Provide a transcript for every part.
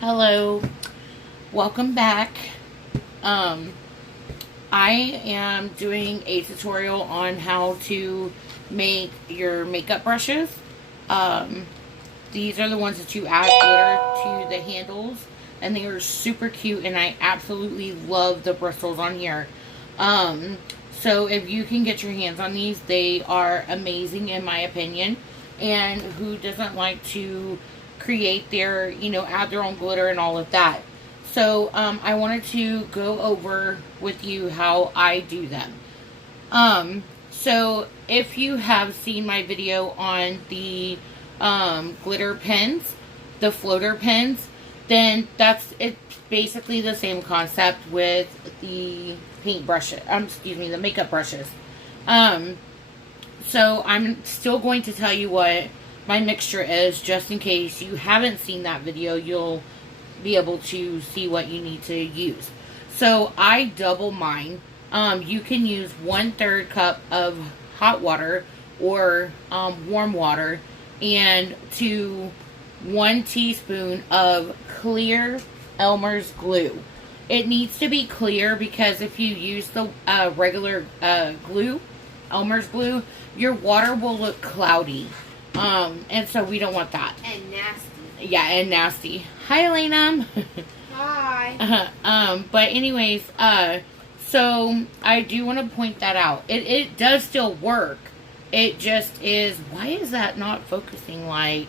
Hello, welcome back. Um, I am doing a tutorial on how to make your makeup brushes. Um, these are the ones that you add glitter to the handles, and they are super cute, and I absolutely love the bristles on here. Um, so if you can get your hands on these, they are amazing in my opinion. And who doesn't like to create their, add their own glitter and all of that? So I wanted to go over with you how I do them. So if you have seen my video on the glitter pens, the floater pens, then that's it's basically the same concept with the paint brushes. Excuse me, the makeup brushes. Um, so I'm still going to tell you what my mixture is, just in case you haven't seen that video. You'll be able to see what you need to use. So I double mine. You can use 1/3 cup of hot water or warm water, and to 1 teaspoon of clear Elmer's glue. It needs to be clear because if you use the regular glue, Elmer's glue, your water will look cloudy. And so we don't want that. And nasty. Yeah, and nasty. Hi, Elena. Hi. But anyways, so I do want to point that out. It does still work. It just is, why is that not focusing like,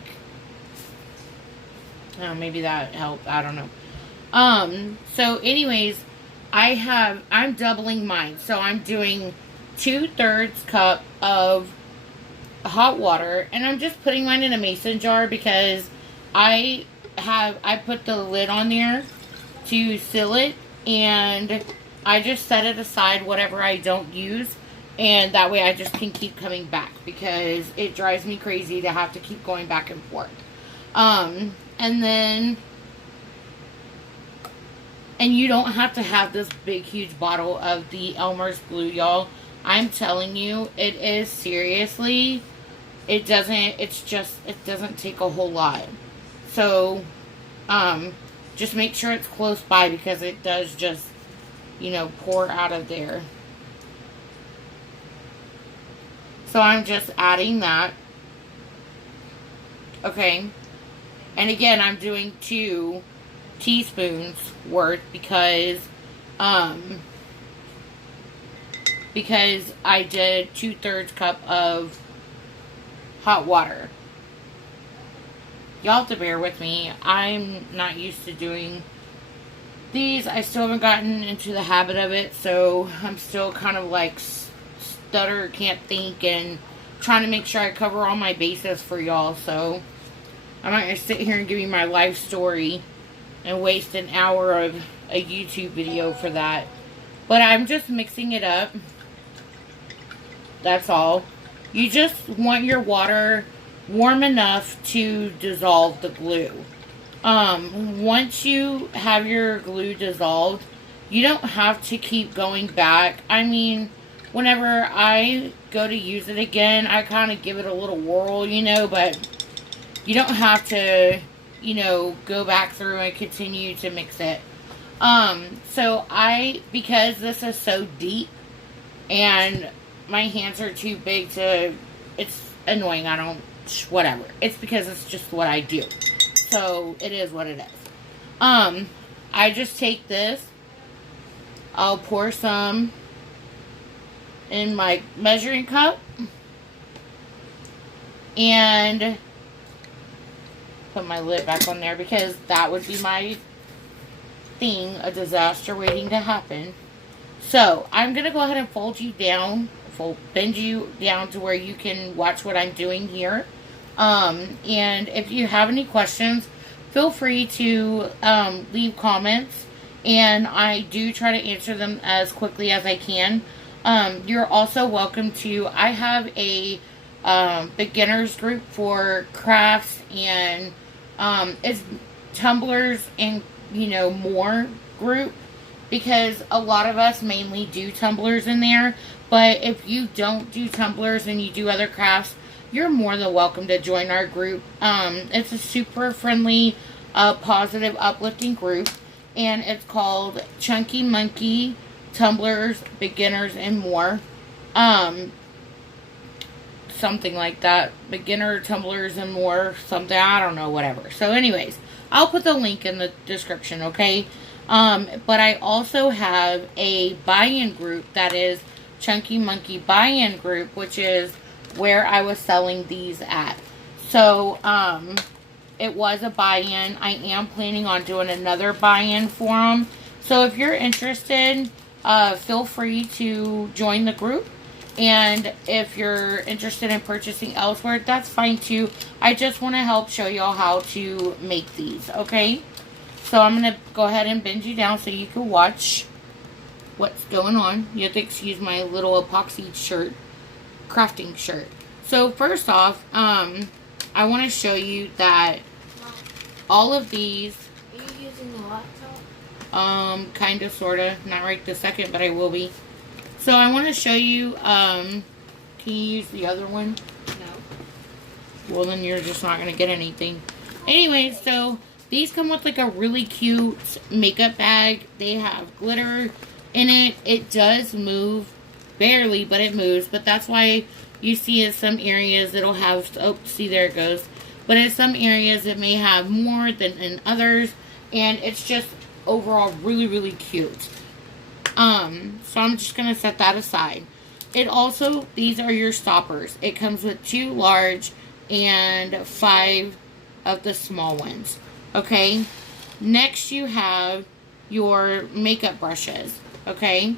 oh, maybe that helped. I don't know. So anyways, I'm doubling mine. So I'm doing 2/3 cup of hot water, and I'm just putting mine in a mason jar because I put the lid on there to seal it, and I just set it aside whatever I don't use, and that way I just can keep coming back because it drives me crazy to have to keep going back and forth. And you don't have to have this big huge bottle of the Elmer's glue, y'all. I'm telling you, it is seriously, it doesn't take a whole lot. So, just make sure it's close by because it does just, pour out of there. So I'm just adding that. Okay. And again, I'm doing 2 teaspoons worth because I did 2/3 cup of hot water. Y'all have to bear with me. I'm not used to doing these. I still haven't gotten into the habit of it, so I'm still kind of like stutter, can't think, and trying to make sure I cover all my bases for y'all. So I'm not going to sit here and give you my life story and waste an hour of a YouTube video for that. But I'm just mixing it up. That's all. You just want your water warm enough to dissolve the glue. Once you have your glue dissolved, you don't have to keep going back. I mean, whenever I go to use it again, I kind of give it a little whirl, but you don't have to, go back through and continue to mix it. So because this is so deep and my hands are too big it's annoying. Whatever. It's because it's just what I do. So it is what it is. I just take this. I'll pour some in my measuring cup. And put my lid back on there because that would be my thing, a disaster waiting to happen. So I'm going to go ahead and bend you down to where you can watch what I'm doing here. And if you have any questions, feel free to leave comments, and I do try to answer them as quickly as I can. You're also welcome to, I have a beginners group for crafts and it's tumblers and more group, because a lot of us mainly do tumblers in there. But if you don't do tumblers and you do other crafts, you're more than welcome to join our group. It's a super friendly a positive, uplifting group. And it's called Chunky Monkey Tumblers, Beginners, and More. Something like that. Beginner tumblers and more. Something. I don't know. Whatever. So anyways, I'll put the link in the description. Okay. But I also have a buy-in group that is Chunky Monkey Buy-in Group, which is where I was selling these at. So, it was a buy-in. I am planning on doing another buy-in for them. So if you're interested, feel free to join the group. And if you're interested in purchasing elsewhere, that's fine too. I just want to help show y'all how to make these, okay? So I'm going to go ahead and bend you down so you can watch what's going on. You have to excuse my little epoxy shirt, crafting shirt. So first off, I want to show you that all of these... Are you using the laptop? Kind of, sort of. Not right this second, but I will be. So I want to show you, can you use the other one? No. Well, then you're just not going to get anything. Anyway, so these come with like a really cute makeup bag. They have glitter in it. It does move, barely, but it moves. But that's why you see in some areas it'll have, oh, see, there it goes. But in some areas it may have more than in others. And it's just overall really, really cute. So I'm just going to set that aside. It also, these are your stoppers. It comes with 2 large and 5 of the small ones. Okay. Next you have your makeup brushes. Okay.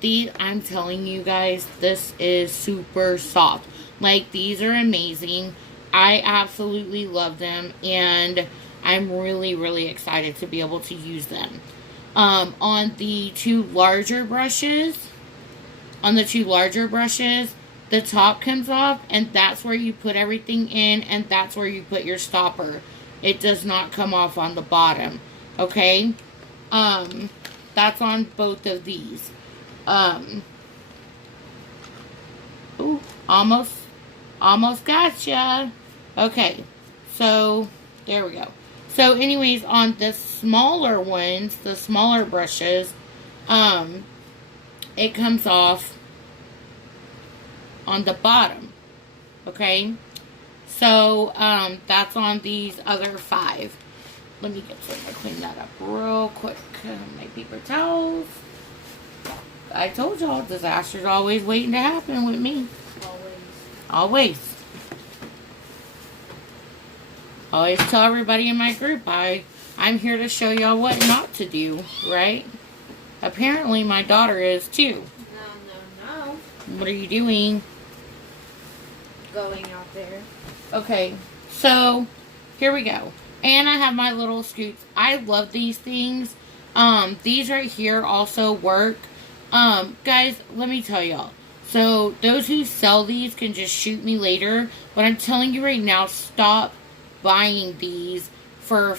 These, I'm telling you guys, this is super soft. Like, these are amazing. I absolutely love them. And I'm really, really excited to be able to use them. On the 2 larger brushes, the top comes off, and that's where you put everything in, and that's where you put your stopper. It does not come off on the bottom, okay? That's on both of these. Ooh, almost gotcha. Okay, so, there we go. So anyways, on the smaller ones, the smaller brushes, it comes off on the bottom, okay? So, that's on these other 5. Let me get some, clean that up real quick. My paper towels. I told y'all, disasters always waiting to happen with me. Always. I always tell everybody in my group, I'm here to show y'all what not to do, right? Apparently my daughter is too. No. What are you doing? Going out there. Okay, so here we go. And I have my little scoops. I love these things. These right here also work. Guys, let me tell y'all. So those who sell these can just shoot me later. But I'm telling you right now, stop buying these for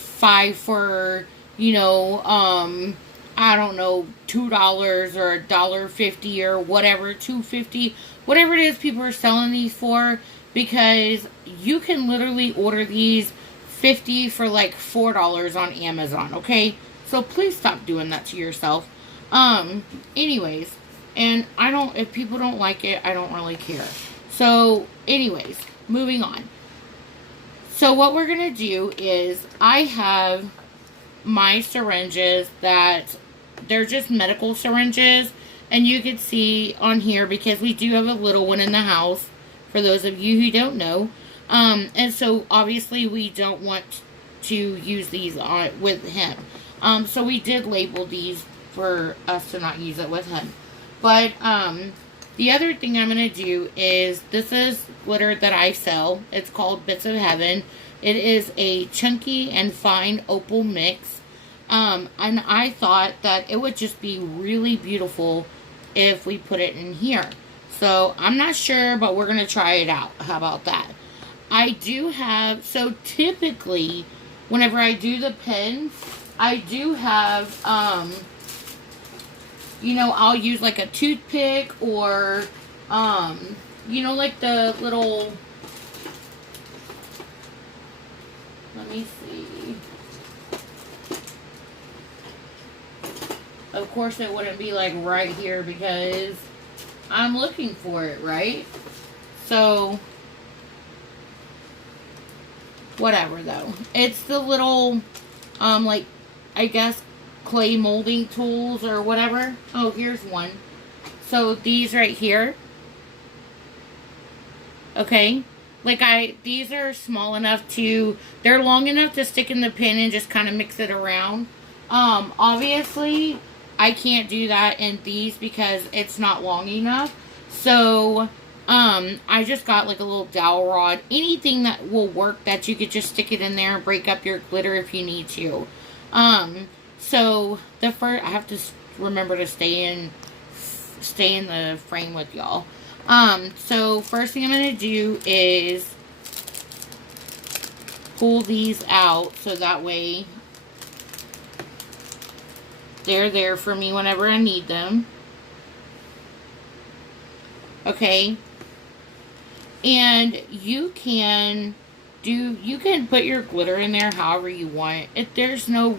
you know, I don't know, $2 or $1.50 or whatever, $2.50, whatever it is people are selling these for, because you can literally order these 50 for like $4 on Amazon, okay? So please stop doing that to yourself. Anyways, and if people don't like it, I don't really care. So anyways, moving on. So what we're going to do is, I have my syringes that, they're just medical syringes. And you can see on here, because we do have a little one in the house, for those of you who don't know. And so obviously we don't want to use these with him. So we did label these for us to not use it with him. But, the other thing I'm going to do is, this is glitter that I sell. It's called Bits of Heaven. It is a chunky and fine opal mix. And I thought that it would just be really beautiful if we put it in here. So I'm not sure, but we're going to try it out. How about that? I do have, so typically, whenever I do the pens, I do have, you know, I'll use like a toothpick or, you know, like the little, Let me see. Of course it wouldn't be like right here because I'm looking for it, right? So, whatever though. It's the little, like, I guess clay molding tools or whatever. Oh, here's one. So these right here. Okay. Like these are small enough they're long enough to stick in the pan and just kind of mix it around. Obviously, I can't do that in these because it's not long enough. So, I just got like a little dowel rod. Anything that will work that you could just stick it in there and break up your glitter if you need to. So the first, I have to remember to stay in the frame with y'all. So first thing I'm going to do is pull these out so that way they're there for me whenever I need them. Okay. And you can put your glitter in there however you want. There's no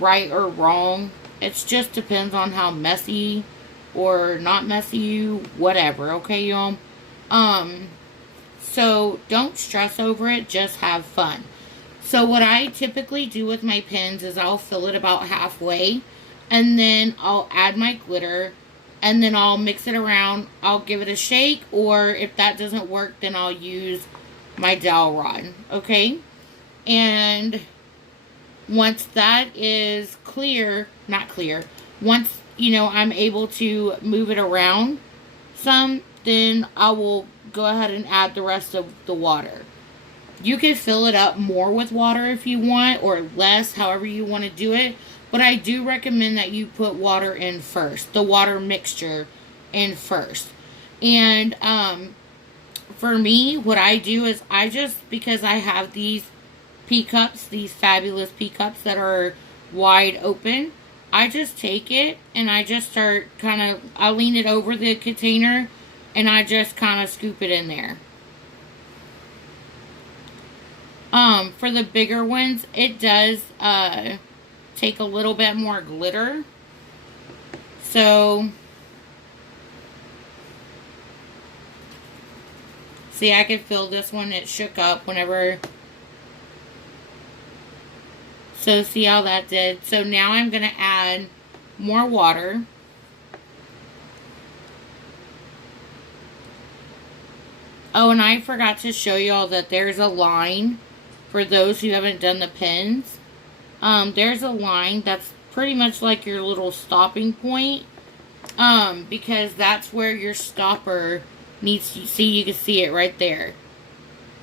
right or wrong. It just depends on how messy or not messy you, whatever, okay, y'all? So don't stress over it, just have fun. So what I typically do with my pens is I'll fill it about halfway, and then I'll add my glitter, and then I'll mix it around. I'll give it a shake, or if that doesn't work, then I'll use my dowel rod, okay? And once that is once, I'm able to move it around some, then I will go ahead and add the rest of the water. You can fill it up more with water if you want, or less, however you want to do it. But I do recommend that you put water in first, the water mixture in first. And for me, what I do is because I have these pea cups, these fabulous pea cups that are wide open, I just take it and I just start I lean it over the container and I just kind of scoop it in there. For the bigger ones, it does take a little bit more glitter. So, see, I could feel this one, it shook up whenever. So see how that did. So now I'm going to add more water. Oh, and I forgot to show y'all that there's a line for those who haven't done the pens. There's a line that's pretty much like your little stopping point. Because that's where your stopper needs to, see, you can see it right there.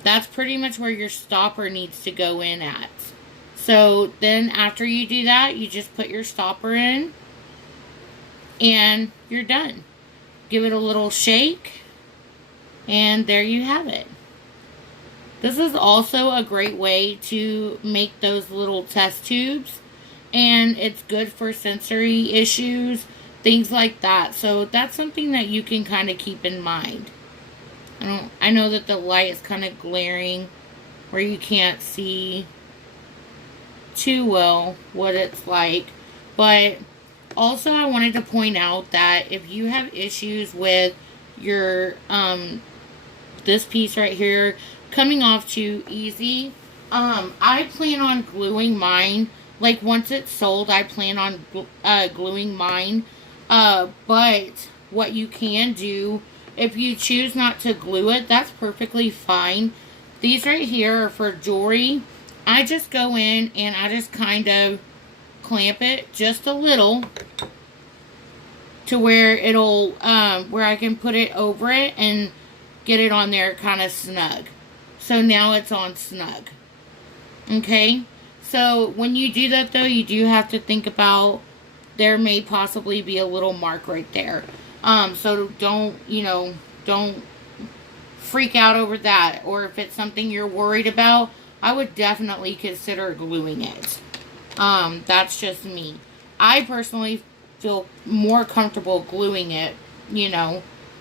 That's pretty much where your stopper needs to go in at. So then after you do that, you just put your stopper in and you're done. Give it a little shake and there you have it. This is also a great way to make those little test tubes, and it's good for sensory issues, things like that. So that's something that you can kind of keep in mind. I know that the light is kind of glaring where you can't see too well what it's like, but also I wanted to point out that if you have issues with your this piece right here coming off too easy, I plan on gluing mine. Like once it's sold, I plan on gluing mine, but what you can do, if you choose not to glue it, that's perfectly fine. These right here are for jewelry. I just go in and I just kind of clamp it just a little to where it'll, where I can put it over it and get it on there kind of snug. So now it's on snug. Okay? So when you do that though, you do have to think about there may possibly be a little mark right there. So don't freak out over that. Or if it's something you're worried about, I would definitely consider gluing it. That's just me. I personally feel more comfortable gluing it,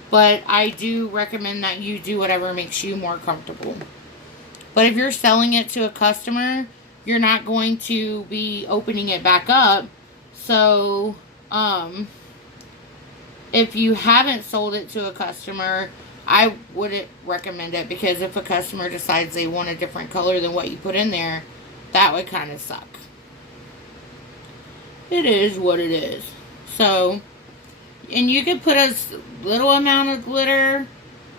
but I do recommend that you do whatever makes you more comfortable. But if you're selling it to a customer, you're not going to be opening it back up. So, if you haven't sold it to a customer, I wouldn't recommend it, because if a customer decides they want a different color than what you put in there, that would kind of suck. It is what it is. So, and you can put as little amount of glitter,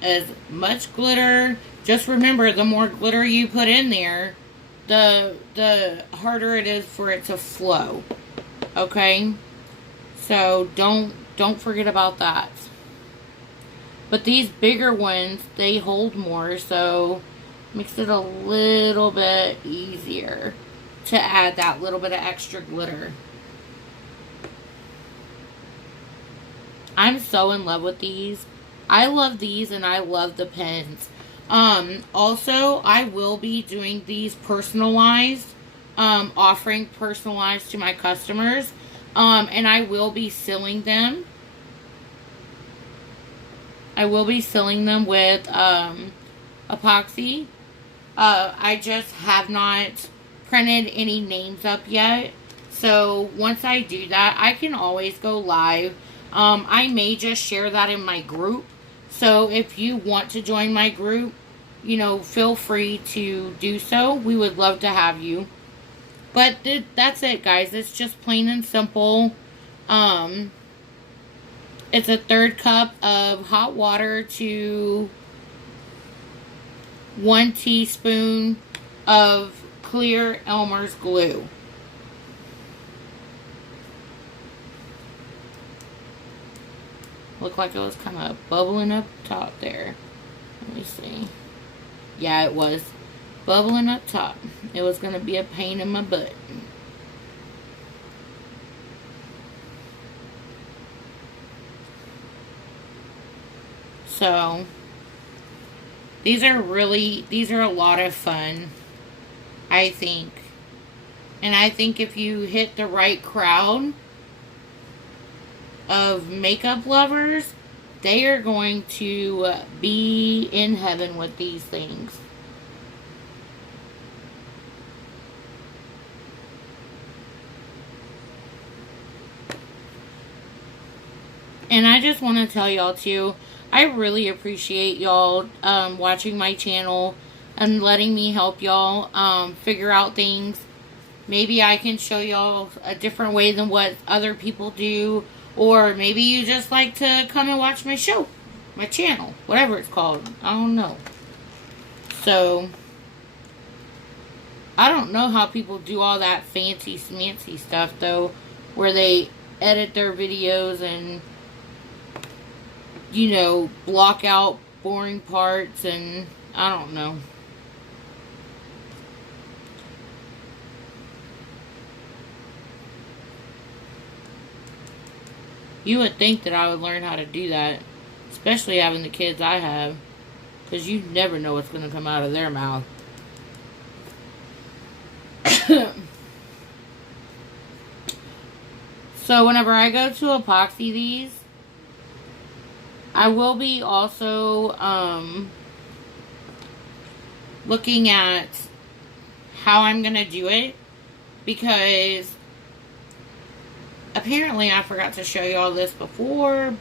as much glitter. Just remember, the more glitter you put in there, the harder it is for it to flow. Okay? So don't forget about that. But these bigger ones, they hold more, so makes it a little bit easier to add that little bit of extra glitter. I'm so in love with these. I love these, and I love the pens. Also, I will be doing these personalized, offering personalized to my customers. And I will be sealing them. I will be sealing them with, epoxy. I just have not printed any names up yet. So, once I do that, I can always go live. I may just share that in my group. So, if you want to join my group, you know, feel free to do so. We would love to have you. But that's it, guys. It's just plain and simple. It's a 1/3 cup of hot water to 1 teaspoon of CLEAR Elmer's glue. Looked like it was kind of bubbling up top there. Let me see. Yeah, it was bubbling up top. It was going to be a pain in my butt. So, these are a lot of fun, I think. And I think if you hit the right crowd of makeup lovers, they are going to be in heaven with these things. And I just want to tell y'all too, I really appreciate y'all watching my channel and letting me help y'all figure out things. Maybe I can show y'all a different way than what other people do. Or maybe you just like to come and watch my show. My channel. Whatever it's called. I don't know. So, I don't know how people do all that fancy smancy stuff though. Where they edit their videos and, you know, block out boring parts and I don't know. You would think that I would learn how to do that, especially having the kids I have, because you never know what's going to come out of their mouth. So whenever I go to epoxy these, I will be also looking at how I'm going to do it, because apparently I forgot to show you all this before.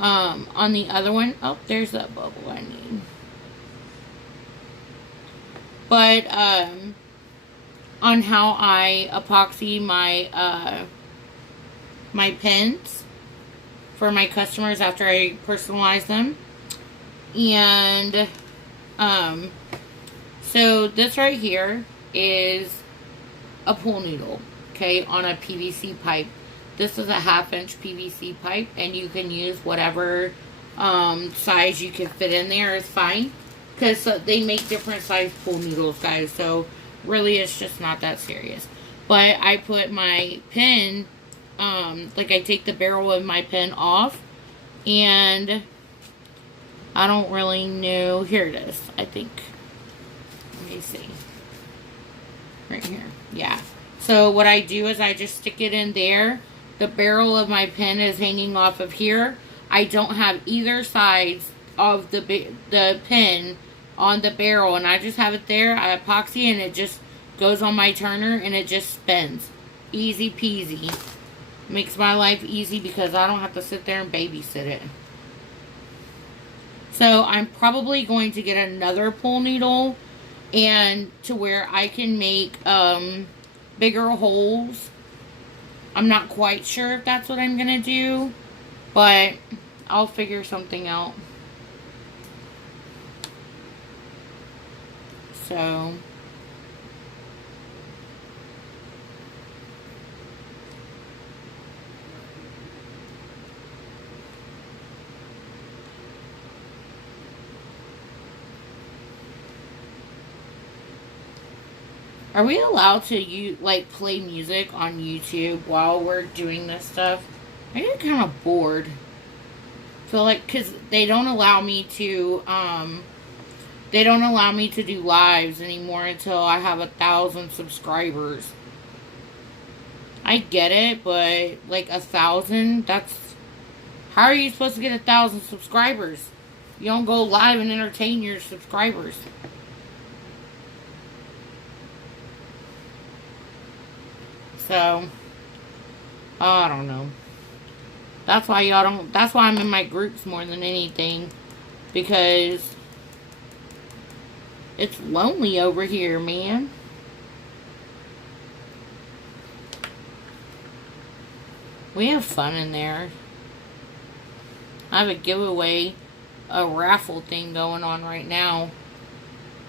On the other one, oh, there's that bubble I need. But, on how I epoxy my, my pens for my customers after I personalize them. And, so this right here is a pool noodle, okay, on a PVC pipe. This is a 1/2 inch PVC pipe, and you can use whatever size you can fit in there is fine, because they make different size pool noodles, guys, so really it's just not that serious. But I put my pen, like I take the barrel of my pen off, and I don't really know, here it is, I think, let me see, right here. Yeah. So what I do is I just stick it in there. The barrel of my pen is hanging off of here. I don't have either sides of the pen on the barrel, and I just have it there. I epoxy, and it just goes on my turner, and it just spins. Easy peasy. Makes my life easy because I don't have to sit there and babysit it. So I'm probably going to get another pull needle, and to where I can make bigger holes. I'm not quite sure if that's what I'm going to do, but I'll figure something out. So are we allowed to play music on YouTube while we're doing this stuff? I get kind of bored. So because they don't allow me to do lives anymore until I have 1,000 subscribers. I get it, but 1,000, how are you supposed to get 1,000 subscribers? You don't go live and entertain your subscribers. So, I don't know. That's why I'm in my groups more than anything. Because it's lonely over here, man. We have fun in there. I have a giveaway, a raffle thing going on right now.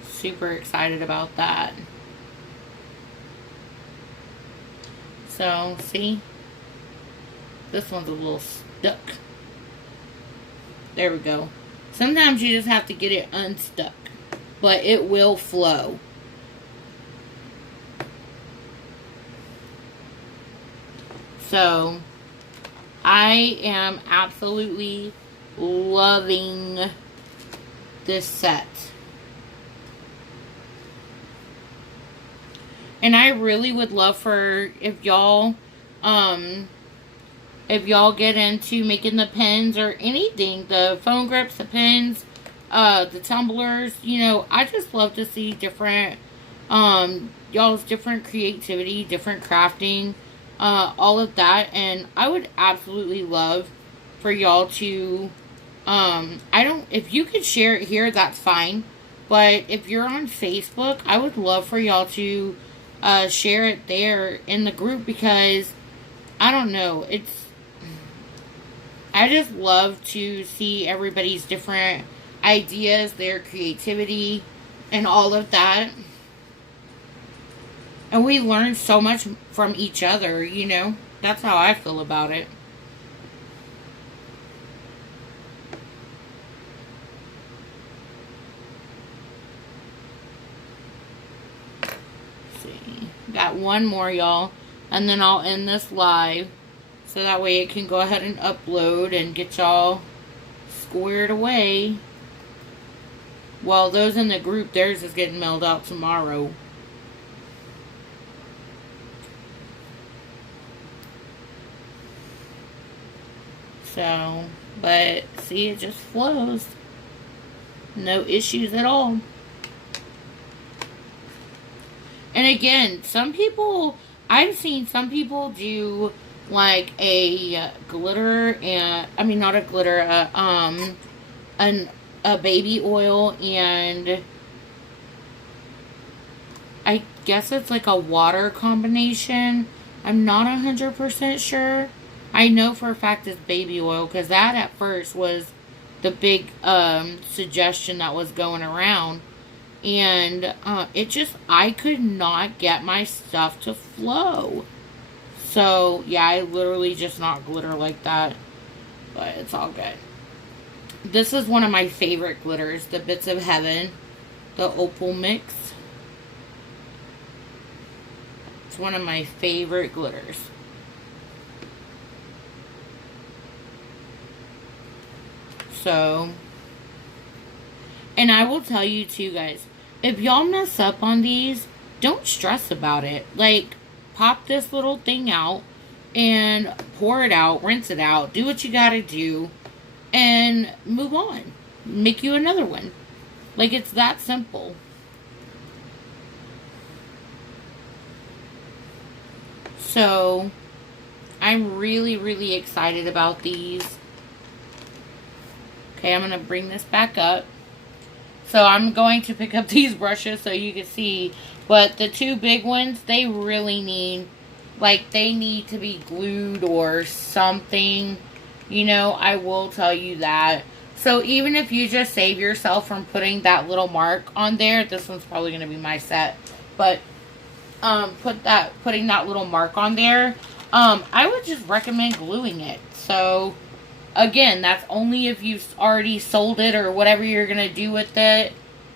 Super excited about that. So, see? This one's a little stuck. There we go. Sometimes you just have to get it unstuck. But it will flow. So, I am absolutely loving this set. And I really would love for if y'all get into making the pens or anything, the phone grips, the pens, the tumblers, I just love to see different, y'all's different creativity, different crafting, all of that. And I would absolutely love for y'all to, if you could share it here, that's fine. But if you're on Facebook, I would love for y'all to share it there in the group, because I don't know, I just love to see everybody's different ideas, their creativity, and all of that. And we learn so much from each other, That's how I feel about it. Got one more, y'all, and then I'll end this live, so that way it can go ahead and upload and get y'all squared away. Well, those in the group, theirs is getting mailed out tomorrow. So, but see, it just flows. No issues at all. And again, I've seen some people do a glitter, and not a glitter, a baby oil, and I guess it's a water combination. I'm not 100% sure. I know for a fact it's baby oil, because that at first was the big suggestion that was going around. And I could not get my stuff to flow. So, yeah, I literally just not glitter like that. But it's all good. This is one of my favorite glitters, the Bits of Heaven, the Opal Mix. It's one of my favorite glitters. So, and I will tell you too, guys, if y'all mess up on these, don't stress about it. Pop this little thing out and pour it out, rinse it out, do what you gotta do, and move on. make you another one. Like, it's that simple. So, I'm really, really excited about these. Okay, I'm going to bring this back up. So, I'm going to pick up these brushes so you can see. But the two big ones, they really need, like, they need to be glued or something. You know, I will tell you that. So, even if you just save yourself from putting that little mark on there, this one's probably going to be my set. But, putting that little mark on there, I would just recommend gluing it. So, again, that's only if you've already sold it or whatever you're going to do with it,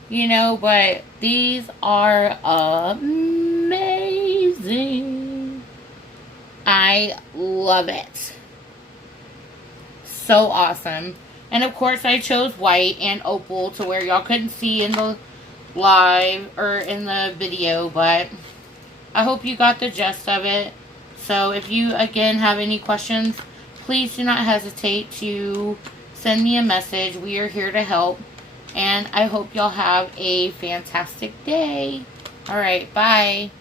you know, but these are amazing. I love it. So awesome. And of course, I chose white and opal to where y'all couldn't see in the live or in the video, but I hope you got the gist of it. So if you, again, have any questions, please do not hesitate to send me a message. We are here to help. And I hope y'all have a fantastic day. All right, bye.